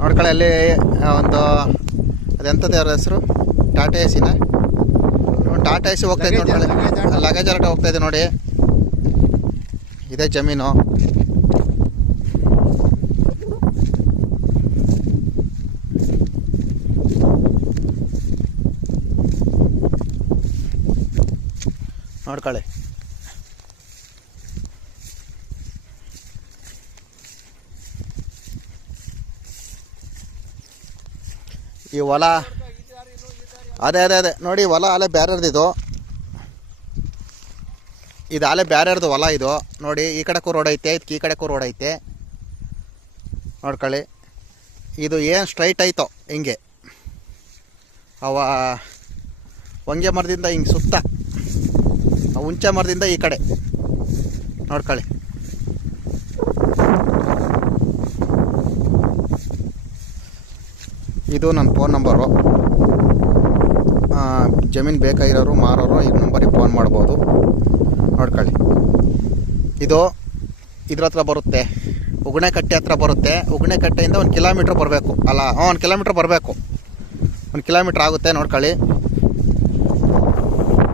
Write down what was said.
ನೋಡ್ಕೊಳ್ಳಿ ಅಲ್ಲಿ ಒಂದು ಅದೆಂಥದ್ದು ಯಾರ ಹೆಸರು ಟಾಟಾ ಎ ಸಿನ ಟಾಟಾ ಎ ಸಿ ಹೋಗ್ತಾಯಿದೆ ನೋಡ್ಕೊಳ್ಳಿ. ಲಗೇಜ್ ಆಟ ಹೋಗ್ತಾಯಿದೆ ನೋಡಿ. ಇದೇ ಜಮೀನು. ನೋಡ್ಕೊಳ್ಳಿ ಈ ಹೊಲ ಅದೇ ನೋಡಿ ಹೊಲ ಅಲ್ಲೇ ಬ್ಯಾರ್ಯಾರ್ದಿದು. ಇದು ಅಲ್ಲೇ ಬ್ಯಾರ್ಯಾರ್ದು ಹೊಲ ಇದು ನೋಡಿ. ಈ ಕಡೆಗೂ ರೋಡ್ ಐತೆ, ಇದಕ್ಕೆ ಈ ಕಡೆಗೂ ರೋಡ್ ಐತೆ ನೋಡ್ಕೊಳ್ಳಿ. ಇದು ಏನು ಸ್ಟ್ರೈಟ್ ಆಯ್ತೋ ಹಿಂಗೆ ಅವ ಹೊಂಗೆ ಮರದಿಂದ ಹಿಂಗೆ ಸುತ್ತ ಹುಂಚೆ ಮರದಿಂದ ಈ ಕಡೆ ನೋಡ್ಕೊಳ್ಳಿ. ಇದು ನನ್ನ ಫೋನ್ ನಂಬರು. ಜಮೀನು ಬೇಕಾಗಿರೋರು ಮಾರೋರು ಈ ನಂಬರಿಗೆ ಫೋನ್ ಮಾಡ್ಬೋದು ನೋಡ್ಕೊಳ್ಳಿ. ಇದು ಇದ್ರ ಹತ್ರ ಬರುತ್ತೆ, ಉಗಣೆಕಟ್ಟೆ ಹತ್ರ ಬರುತ್ತೆ. ಉಗಣೆಕಟ್ಟೆಯಿಂದ 1 ಕಿಲೋಮೀಟ್ರ್ ಬರಬೇಕು. ಅಲ್ಲ 1 ಕಿಲೋಮೀಟ್ರ್ ಬರಬೇಕು. 1 ಕಿಲೋಮೀಟ್ರ್ ಆಗುತ್ತೆ ನೋಡ್ಕೊಳ್ಳಿ.